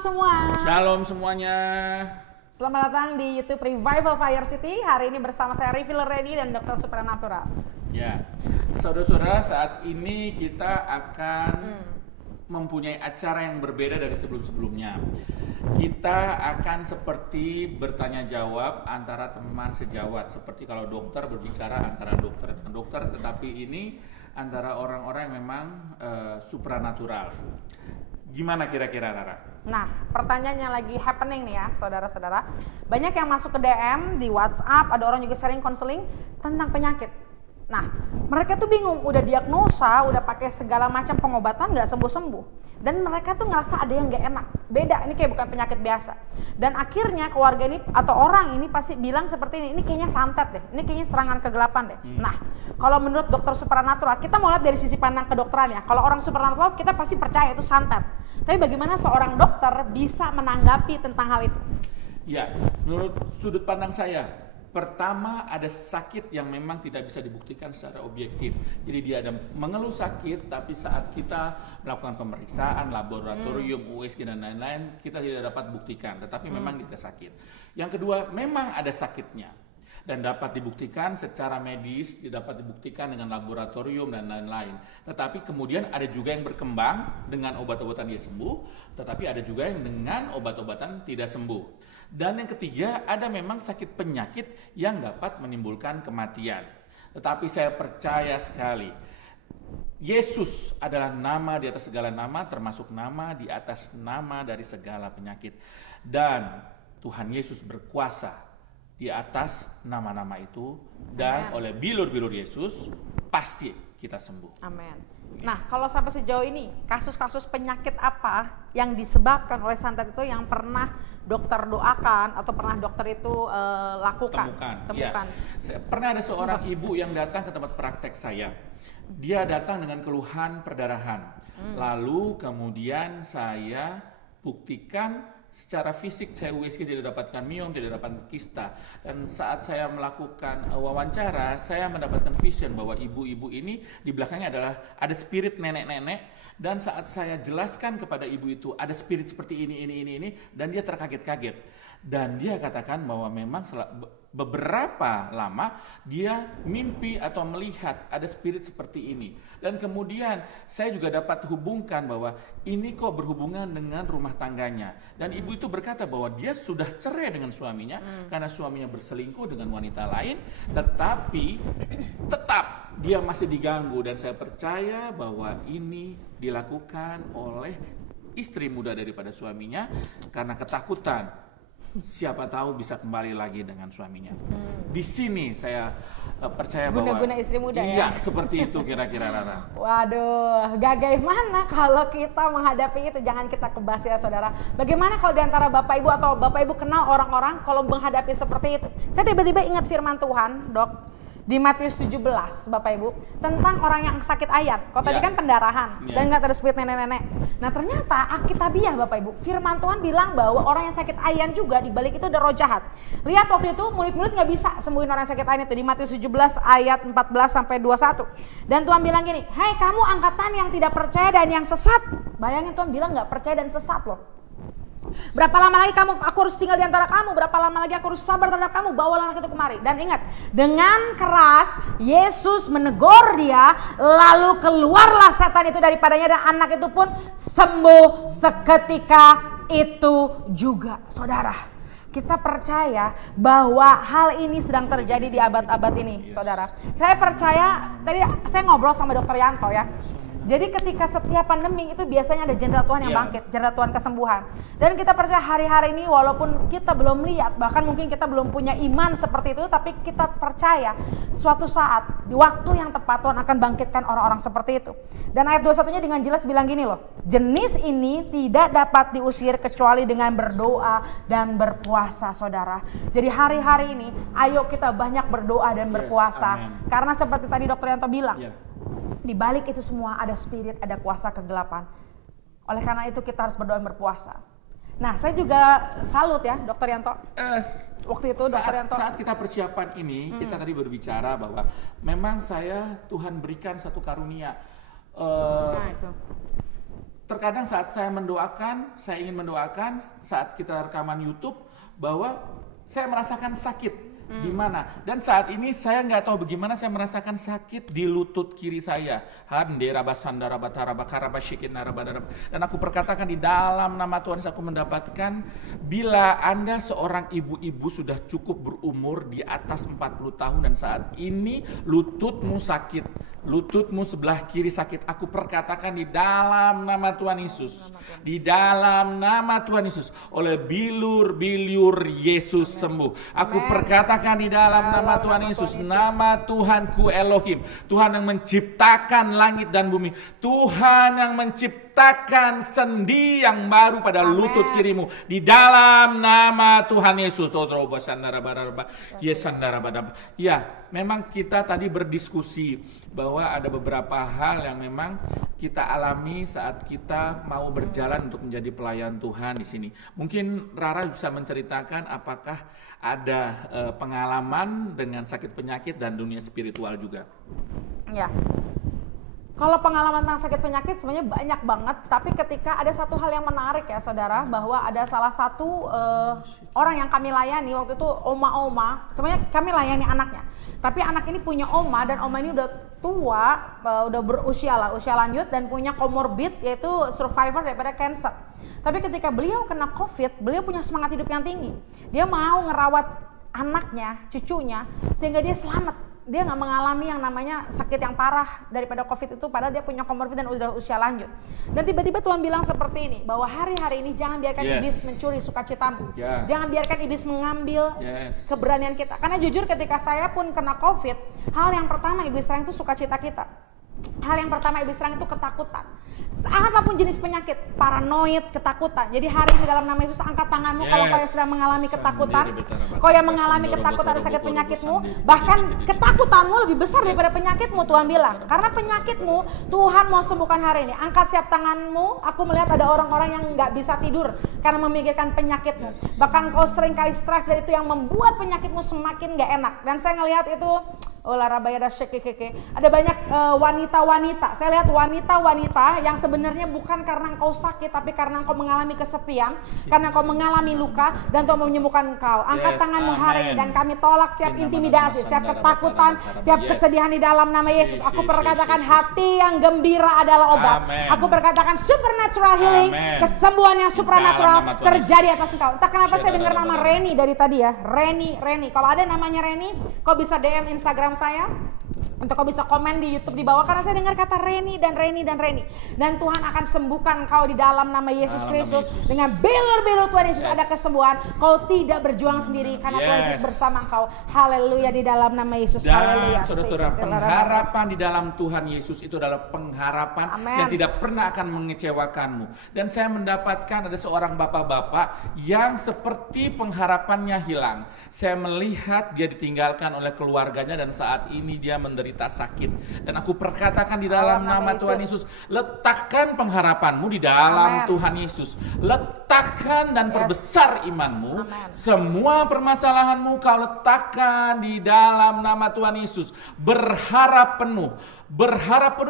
semua. Shalom semuanya. Selamat datang di YouTube Revival Fire City. Hari ini bersama saya Revealer Reni dan Dr. Supranatural. Ya, saudara-saudara, saat ini kita akan mempunyai acara yang berbeda dari sebelum-sebelumnya. Kita akan seperti bertanya jawab antara teman sejawat, seperti kalau dokter berbicara antara dokter dengan dokter, tetapi ini antara orang-orang yang memang supranatural. Gimana kira-kira, Rara? Nah, pertanyaannya lagi happening nih ya, saudara-saudara. Banyak yang masuk ke DM di WhatsApp, ada orang juga sharing konseling tentang penyakit. Nah, mereka tuh bingung, udah diagnosa, udah pakai segala macam pengobatan nggak sembuh-sembuh. Dan mereka tuh ngerasa ada yang nggak enak, beda, ini kayak bukan penyakit biasa. Dan akhirnya keluarga ini atau orang ini pasti bilang seperti ini kayaknya santet deh, ini kayaknya serangan kegelapan deh. Nah, kalau menurut dokter supranatural, kita mau lihat dari sisi pandang kedokteran ya. Kalau orang supranatural kita pasti percaya itu santet. Tapi bagaimana seorang dokter bisa menanggapi tentang hal itu? Ya, menurut sudut pandang saya, pertama ada sakit yang memang tidak bisa dibuktikan secara objektif. Jadi dia ada mengeluh sakit, tapi saat kita melakukan pemeriksaan, laboratorium, USG dan lain-lain, kita tidak dapat buktikan. Tetapi memang dia sakit. Yang kedua, memang ada sakitnya dan dapat dibuktikan secara medis, dapat dibuktikan dengan laboratorium dan lain-lain. Tetapi kemudian ada juga yang berkembang dengan obat-obatan dia sembuh, tetapi ada juga yang dengan obat-obatan tidak sembuh. Dan yang ketiga, ada memang sakit penyakit yang dapat menimbulkan kematian. Tetapi saya percaya sekali, Yesus adalah nama di atas segala nama, termasuk nama di atas nama dari segala penyakit. Dan Tuhan Yesus berkuasa di atas nama-nama itu, dan oleh bilur-bilur Yesus pasti kita sembuh. Amin. Nah, kalau sampai sejauh ini, kasus-kasus penyakit apa yang disebabkan oleh santet itu yang pernah dokter doakan atau pernah dokter itu lakukan? Temukan. Ya. Pernah ada seorang ibu yang datang ke tempat praktek saya. Dia datang dengan keluhan perdarahan. Lalu kemudian saya buktikan secara fisik, saya USG tidak dapatkan miom, tidak dapatkan kista. Dan saat saya melakukan wawancara, saya mendapatkan vision bahwa ibu-ibu ini di belakangnya adalah ada spirit nenek-nenek. Dan saat saya jelaskan kepada ibu itu ada spirit seperti ini, dan dia terkaget-kaget. Dan dia katakan bahwa memang beberapa lama dia mimpi atau melihat ada spirit seperti ini. Dan kemudian saya juga dapat hubungkan bahwa ini kok berhubungan dengan rumah tangganya. Dan ibu itu berkata bahwa dia sudah cerai dengan suaminya karena suaminya berselingkuh dengan wanita lain, tetapi tetap dia masih diganggu. Dan saya percaya bahwa ini dilakukan oleh istri muda daripada suaminya karena ketakutan. Siapa tahu bisa kembali lagi dengan suaminya. Di sini saya percaya bahwa guna-guna istri muda ya. Iya, seperti itu kira-kira, Rara. Waduh, bagaimana kalau kita menghadapi itu? Jangan kita kebas ya, saudara. Bagaimana kalau diantara Bapak Ibu atau Bapak Ibu kenal orang-orang kalau menghadapi seperti itu? Saya tiba-tiba ingat firman Tuhan, Dok, di Matius 17, Bapak Ibu, tentang orang yang sakit ayan. Kalau tadi kan pendarahan dan nggak ada spirit nenek-nenek. Nah, ternyata Alkitabiah, Bapak Ibu, firman Tuhan bilang bahwa orang yang sakit ayan juga di balik itu ada roh jahat. Lihat waktu itu murid-murid nggak bisa sembuhin orang yang sakit ayan itu di Matius 17 ayat 14 sampai 21. Dan Tuhan bilang gini, "Hai kamu angkatan yang tidak percaya dan yang sesat." Bayangin Tuhan bilang nggak percaya dan sesat loh. Berapa lama lagi aku harus tinggal di antara kamu? Berapa lama lagi aku harus sabar terhadap kamu? Bawalah anak itu kemari. Dan ingat, dengan keras Yesus menegur dia, lalu keluarlah setan itu daripadanya dan anak itu pun sembuh seketika itu juga. Saudara, kita percaya bahwa hal ini sedang terjadi di abad-abad ini, saudara. Saya percaya, tadi saya ngobrol sama Dr. Yanto ya. Jadi ketika setiap pandemi itu biasanya ada jenderal Tuhan yang bangkit, jenderal Tuhan kesembuhan. Dan kita percaya hari-hari ini walaupun kita belum lihat, bahkan mungkin kita belum punya iman seperti itu, tapi kita percaya suatu saat di waktu yang tepat Tuhan akan bangkitkan orang-orang seperti itu. Dan ayat 21-nya dengan jelas bilang gini loh, jenis ini tidak dapat diusir kecuali dengan berdoa dan berpuasa, saudara. Jadi hari-hari ini ayo kita banyak berdoa dan berpuasa. Karena seperti tadi Dr. Yanto bilang, di balik itu semua ada spirit, ada kuasa kegelapan. Oleh karena itu kita harus berdoa dan berpuasa. Nah, saya juga salut ya, Dr. Yanto. Waktu itu Dr. Yanto. Saat kita persiapan ini, kita tadi berbicara bahwa memang Tuhan berikan satu karunia. Nah, itu. terkadang saat saya mendoakan, saya ingin mendoakan saat kita rekaman YouTube bahwa saya merasakan sakit di mana. Dan saat ini saya nggak tahu bagaimana saya merasakan sakit di lutut kiri saya. Dan aku perkatakan di dalam nama Tuhan Yesus aku mendapatkan, bila Anda seorang ibu-ibu sudah cukup berumur di atas 40 tahun dan saat ini lututmu sakit, lututmu sebelah kiri sakit, aku perkatakan di dalam nama Tuhan Yesus, di dalam nama Tuhan Yesus, oleh bilur-bilur Yesus sembuh. Aku perkatakan di dalam nama Tuhan Yesus, nama Tuhanku Elohim, Tuhan yang menciptakan langit dan bumi, Tuhan yang menciptakan sendi yang baru pada lutut kirimu, di dalam nama Tuhan Yesus. Ya, memang kita tadi berdiskusi bahwa ada beberapa hal yang memang kita alami saat kita mau berjalan untuk menjadi pelayan Tuhan di sini. Mungkin Rara bisa menceritakan apakah ada pengalaman dengan sakit penyakit dan dunia spiritual juga. Ya. Kalau pengalaman tentang sakit penyakit sebenarnya banyak banget, tapi ketika ada satu hal yang menarik ya saudara, bahwa ada salah satu orang yang kami layani waktu itu, oma-oma, sebenarnya kami layani anaknya, tapi anak ini punya oma dan oma ini udah tua, udah berusia lanjut dan punya comorbid yaitu survivor daripada cancer. Tapi ketika beliau kena COVID, beliau punya semangat hidup yang tinggi, dia mau ngerawat anaknya, cucunya, sehingga dia selamat. Dia nggak mengalami yang namanya sakit yang parah daripada COVID itu, padahal dia punya komorbid dan udah usia lanjut. Dan tiba-tiba Tuhan bilang seperti ini, bahwa hari-hari ini jangan biarkan iblis mencuri sukacitamu. Jangan biarkan iblis mengambil keberanian kita. Karena jujur ketika saya pun kena COVID, hal yang pertama iblis serang itu sukacita kita. Hal yang pertama iblis serang itu ketakutan. Apapun jenis penyakit, paranoid, ketakutan. Jadi hari ini dalam nama Yesus angkat tanganmu kalau kau yang sedang mengalami ketakutan, kau yang mengalami ketakutan dan sakit penyakitmu, bahkan ketakutanmu lebih besar daripada penyakitmu, Tuhan bilang. Karena penyakitmu Tuhan mau sembuhkan hari ini. Angkat siap tanganmu. Aku melihat ada orang-orang yang nggak bisa tidur karena memikirkan penyakitmu. Bahkan kau sering kali stres dan itu yang membuat penyakitmu semakin nggak enak. Dan saya ngelihat itu, ada banyak wanita-wanita. Saya lihat wanita-wanita yang sebenarnya bukan karena engkau sakit, tapi karena engkau mengalami kesepian, karena engkau mengalami luka, dan Tuhan mau menyembuhkan engkau. Angkat tanganmu hari ini dan kami tolak siap intimidasi, siap ketakutan, siap kesedihan di dalam nama Yesus. Aku perkatakan hati yang gembira adalah obat. Aku perkatakan supernatural healing, kesembuhan yang supernatural terjadi atas engkau. Entah kenapa saya dengar nama Reni dari tadi ya, Reni. Kalau ada namanya Reni, kau bisa DM Instagram saya, untuk kau bisa komen di YouTube di bawah, karena saya dengar kata Reni. Dan Tuhan akan sembuhkan kau di dalam nama Yesus Kristus. Dengan bilur-bilur Tuhan Yesus ada kesembuhan. Kau tidak berjuang sendiri karena Tuhan Yesus bersama kau. Haleluya di dalam nama Yesus. Haleluya. Saudara-saudara, pengharapan di dalam Tuhan Yesus itu adalah pengharapan yang tidak pernah akan mengecewakanmu. Dan saya mendapatkan ada seorang bapak-bapak yang seperti pengharapannya hilang. Saya melihat dia ditinggalkan oleh keluarganya dan saat ini dia menderita sakit. Dan aku perkatakan di dalam nama Tuhan Yesus, letakkan pengharapanmu di dalam Tuhan Yesus. Letakkan dan perbesar imanmu. Semua permasalahanmu kau letakkan di dalam nama Tuhan Yesus. Berharap penuh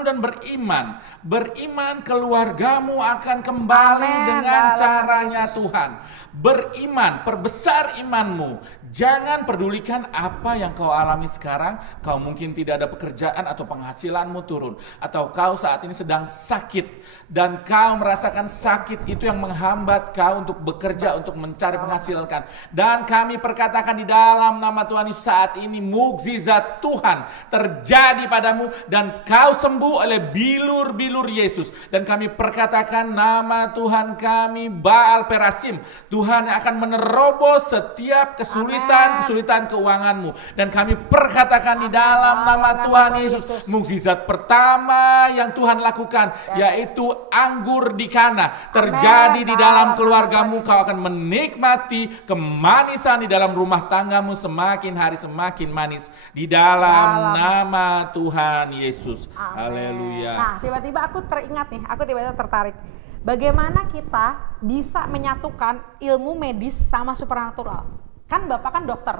dan beriman keluargamu akan kembali dengan caranya Tuhan. Beriman, perbesar imanmu. Jangan pedulikan apa yang kau alami sekarang. Kau mungkin tidak ada pekerjaan atau penghasilanmu turun, atau kau saat ini sedang sakit dan kau merasakan sakit itu yang menghambat kau untuk bekerja, untuk mencari penghasilan. Dan kami perkatakan di dalam nama Tuhan Yesus saat ini mukjizat Tuhan terjadi padamu dan kau sembuh oleh bilur-bilur Yesus. Dan kami perkatakan nama Tuhan kami Baal Perasim, Tuhan yang akan menerobos setiap kesulitan keuanganmu. Dan kami perkatakan di dalam nama Tuhan Yesus, mukjizat pertama yang Tuhan lakukan yaitu anggur di Kana terjadi di dalam keluargamu. Kau akan menikmati kemanisan di dalam rumah tanggamu, semakin hari semakin manis di dalam nama Tuhan Yesus. Haleluya. Nah, tiba-tiba aku teringat nih, aku tiba-tiba tertarik. Bagaimana kita bisa menyatukan ilmu medis sama supernatural? Kan Bapak kan dokter,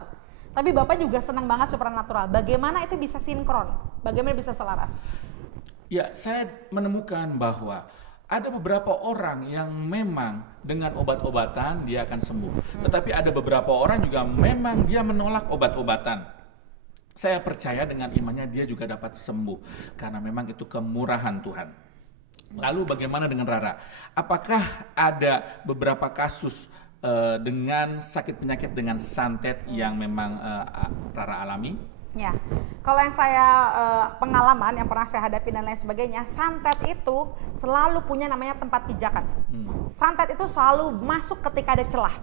tapi Bapak juga senang banget supernatural. Bagaimana itu bisa sinkron? Bagaimana bisa selaras? Ya, saya menemukan bahwa Ada beberapa orang yang memang dengan obat-obatan dia akan sembuh. Tetapi ada beberapa orang juga memang dia menolak obat-obatan. Saya percaya dengan imannya dia juga dapat sembuh. Karena memang itu kemurahan Tuhan. Lalu bagaimana dengan Rara? Apakah ada beberapa kasus dengan sakit penyakit dengan santet yang memang Rara alami? Ya, kalau yang saya pengalaman yang pernah saya hadapi dan lain sebagainya, santet itu selalu punya namanya tempat pijakan. Santet itu selalu masuk ketika ada celah.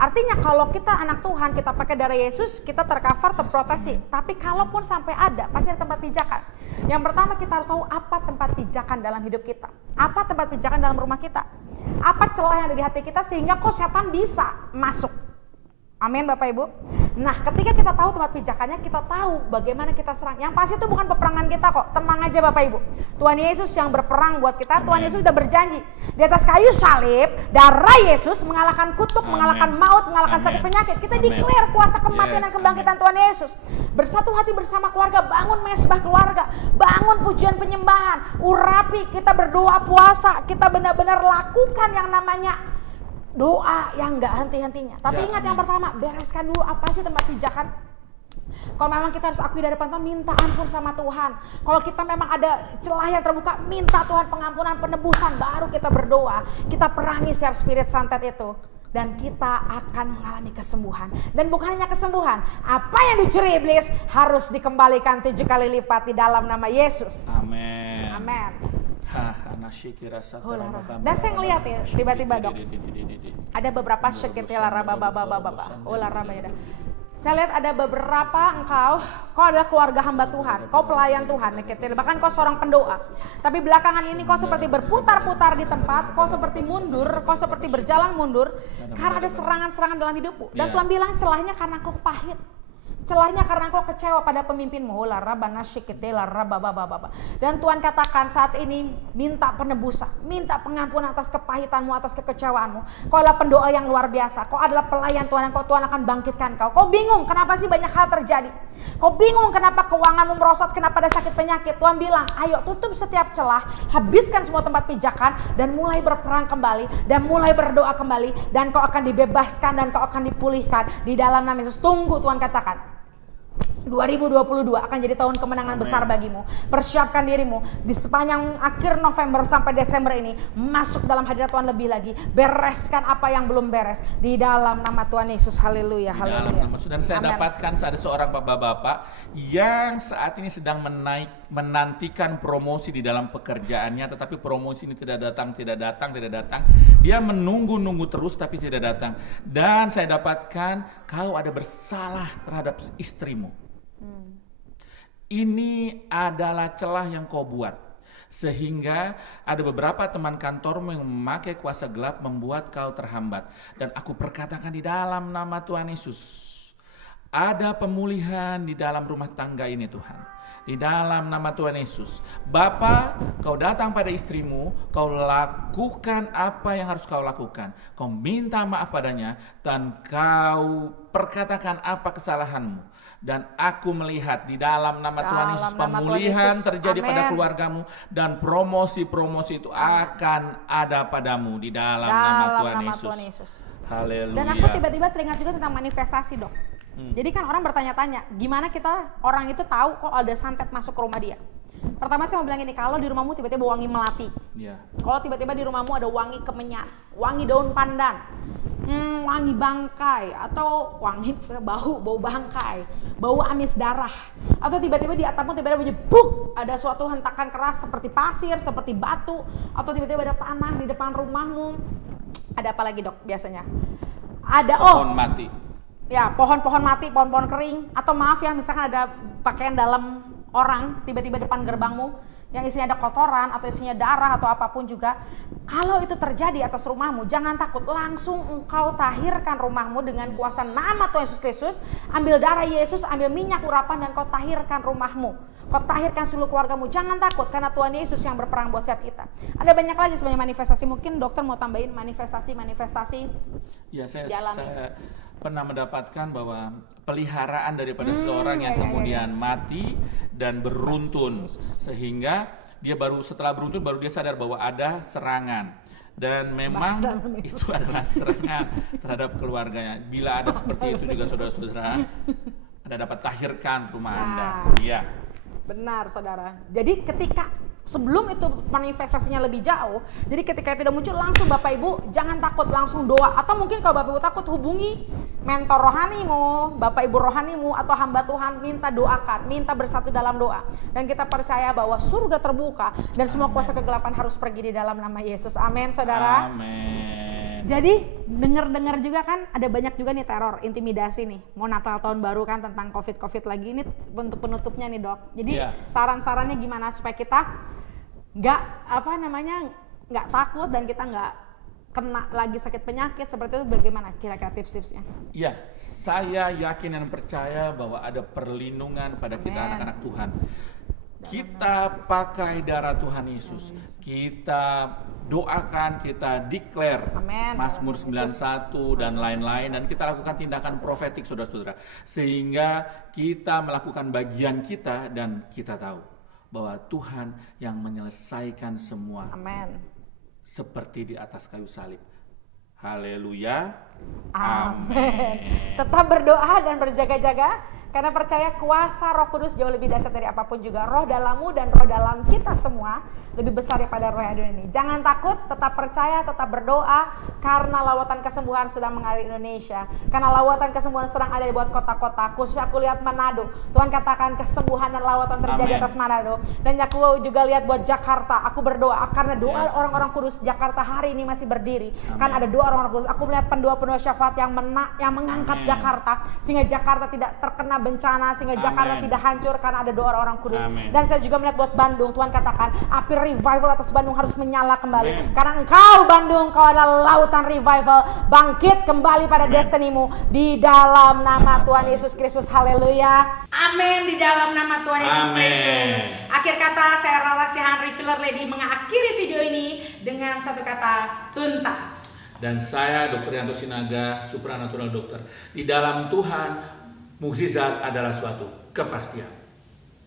Artinya kalau kita anak Tuhan, kita pakai darah Yesus, kita tercover, terproteksi. Tapi kalaupun sampai ada, pasti ada tempat pijakan. Yang pertama kita harus tahu apa tempat pijakan dalam hidup kita. Apa tempat pijakan dalam rumah kita. Apa celah yang ada di hati kita sehingga kok setan bisa masuk. Amin Bapak Ibu. Nah ketika kita tahu tempat pijakannya, kita tahu bagaimana kita serang. Yang pasti itu bukan peperangan kita kok. Tenang aja Bapak Ibu. Tuhan Yesus yang berperang buat kita. Amen. Tuhan Yesus sudah berjanji. Di atas kayu salib, darah Yesus mengalahkan kutuk, Amen. Mengalahkan maut, mengalahkan Amen. Sakit penyakit. Kita declare kuasa kematian dan kebangkitan Tuhan Yesus. Bersatu hati bersama keluarga, bangun mesbah keluarga, bangun pujian penyembahan, urapi, kita berdoa puasa, kita benar-benar lakukan yang namanya doa yang gak henti-hentinya. Tapi ingat yang pertama, bereskan dulu apa sih tempat pijakan. Kalau memang kita harus akui dari depan Tuhan, minta ampun sama Tuhan. Kalau kita memang ada celah yang terbuka, minta Tuhan pengampunan, penebusan, baru kita berdoa. Kita perangi setiap spirit santet itu. Dan kita akan mengalami kesembuhan. Dan bukan hanya kesembuhan, apa yang dicuri iblis harus dikembalikan 7 kali lipat di dalam nama Yesus. Amin. Amin. Dan saya ngeliat ya, tiba-tiba dok, ada beberapa saya lihat ada beberapa kau adalah keluarga hamba Tuhan, kau pelayan Tuhan, bahkan kau seorang pendoa. Tapi belakangan ini kau seperti berputar-putar di tempat, kau seperti mundur, kau seperti berjalan mundur, karena ada serangan-serangan dalam hidupmu. Dan Tuhan bilang celahnya karena kau pahit. Celahnya karena engkau kecewa pada pemimpinmu. Dan Tuhan katakan saat ini minta penebusan, minta pengampunan atas kepahitanmu, atas kekecewaanmu. Kau adalah pendoa yang luar biasa. Kau adalah pelayan Tuhan, Tuhan akan bangkitkan kau. Kau bingung kenapa sih banyak hal terjadi. Kau bingung kenapa keuanganmu merosot, kenapa ada sakit penyakit. Tuhan bilang, ayo tutup setiap celah, habiskan semua tempat pijakan, dan mulai berperang kembali, dan mulai berdoa kembali, dan kau akan dibebaskan, dan kau akan dipulihkan di dalam nama Yesus. Tunggu, Tuhan katakan. 2022 akan jadi tahun kemenangan besar bagimu. Persiapkan dirimu di sepanjang akhir November sampai Desember ini, masuk dalam hadirat Tuhan lebih lagi. Bereskan apa yang belum beres di dalam nama Tuhan Yesus. Haleluya, haleluya. Dan saya dapatkan ada seorang bapak-bapak yang saat ini sedang menantikan promosi di dalam pekerjaannya, tetapi promosi ini tidak datang. Dia menunggu terus tapi tidak datang. Dan saya dapatkan kau ada bersalah terhadap istrimu. Ini adalah celah yang kau buat, sehingga ada beberapa teman kantormu yang memakai kuasa gelap membuat kau terhambat. Dan aku perkatakan di dalam nama Tuhan Yesus, ada pemulihan di dalam rumah tangga ini Tuhan. Di dalam nama Tuhan Yesus. Bapa, kau datang pada istrimu, kau lakukan apa yang harus kau lakukan. Kau minta maaf padanya, dan kau perkatakan apa kesalahanmu. Dan aku melihat di dalam nama Tuhan Yesus pemulihan terjadi pada keluargamu, dan promosi-promosi itu akan ada padamu di dalam nama Tuhan Yesus. Haleluya. Dan aku tiba-tiba teringat juga tentang manifestasi dok. Jadi kan orang bertanya-tanya, gimana kita orang itu tahu kok ada santet masuk ke rumah dia? Pertama saya mau bilang ini, kalau di rumahmu tiba-tiba wangi melati, kalau tiba-tiba di rumahmu ada wangi kemenyan, wangi daun pandan, wangi bangkai, atau wangi bau bangkai, bau amis darah, atau tiba-tiba di atapmu tiba-tiba bunyi buk, ada suatu hentakan keras seperti pasir, seperti batu, atau tiba-tiba ada tanah di depan rumahmu. Ada apa lagi dok biasanya? Ada pohon mati. Ya, pohon-pohon mati, pohon-pohon kering, atau maaf ya, misalkan ada pakaian dalam orang tiba-tiba depan gerbangmu yang isinya ada kotoran atau isinya darah atau apapun juga. Kalau itu terjadi atas rumahmu, jangan takut, langsung engkau tahirkan rumahmu dengan kuasa nama Tuhan Yesus Kristus. Ambil darah Yesus, ambil minyak urapan, dan kau tahirkan rumahmu. Kau tahirkan seluruh keluargamu. Jangan takut, karena Tuhan Yesus yang berperang buat setiap kita. Ada banyak lagi sebenarnya manifestasi. Mungkin dokter mau tambahin manifestasi. Ya, saya pernah mendapatkan bahwa peliharaan daripada seseorang yang kemudian mati dan beruntun, sehingga Dia baru setelah beruntun baru dia sadar bahwa ada serangan. Dan memang itu adalah serangan terhadap keluarganya. Bila ada seperti itu juga saudara-saudara, Anda dapat tahirkan rumah Anda. Iya. Benar saudara. Jadi ketika sebelum itu manifestasinya lebih jauh, jadi ketika itu udah muncul langsung Bapak Ibu jangan takut, langsung doa. Atau mungkin kalau Bapak Ibu takut hubungi mentor rohanimu, Bapak Ibu rohanimu atau hamba Tuhan, minta doakan, minta bersatu dalam doa. Dan kita percaya bahwa surga terbuka dan semua kuasa kegelapan harus pergi di dalam nama Yesus. Amin saudara. Amin. Jadi dengar-dengar juga kan ada banyak juga nih teror, intimidasi nih. Mau Natal tahun baru kan tentang COVID lagi, ini untuk penutupnya nih Dok. Jadi saran-sarannya gimana supaya kita nggak takut dan kita nggak kena lagi sakit penyakit seperti itu, bagaimana kira-kira tips-tipsnya? Iya, saya yakin dan percaya bahwa ada perlindungan pada kita anak-anak Tuhan. Kita pakai darah Tuhan Yesus. Kita doakan, kita declare Mazmur 91 dan lain-lain, dan kita lakukan tindakan profetik saudara-saudara. Sehingga kita melakukan bagian kita dan kita tahu bahwa Tuhan yang menyelesaikan semua. Amin. Seperti di atas kayu salib. Haleluya. Amin. Tetap berdoa dan berjaga-jaga karena percaya kuasa Roh Kudus jauh lebih dahsyat dari apapun juga. Roh dalammu dan roh dalam kita semua lebih besar daripada roh yang ada ini. Jangan takut, tetap percaya, tetap berdoa karena lawatan kesembuhan sedang mengalir Indonesia. Karena lawatan kesembuhan sedang ada di buat kota-kota. Khususnya aku lihat Manado. Tuhan katakan kesembuhan dan lawatan terjadi atas Manado. Dan aku juga lihat buat Jakarta. Aku berdoa karena doa orang-orang kudus Jakarta hari ini masih berdiri. Kan ada doa orang-orang kudus. Aku melihat pendua-pendua syafaat yang mengangkat Jakarta sehingga Jakarta tidak terkena bencana, sehingga Jakarta tidak hancur karena ada doa orang kudus. Dan saya juga melihat buat Bandung, Tuhan katakan api revival atas Bandung harus menyala kembali. Karena engkau Bandung, kau adalah lautan revival, bangkit kembali pada destinimu di dalam nama Tuhan Yesus Kristus. Haleluya. Amin, di dalam nama Tuhan Yesus Kristus. Akhir kata, saya Rara Syahan Refiller Lady mengakhiri video ini dengan satu kata, tuntas. Dan saya Dr. Yanto Sinaga, supranatural dokter. Di dalam Tuhan, mukjizat adalah suatu kepastian.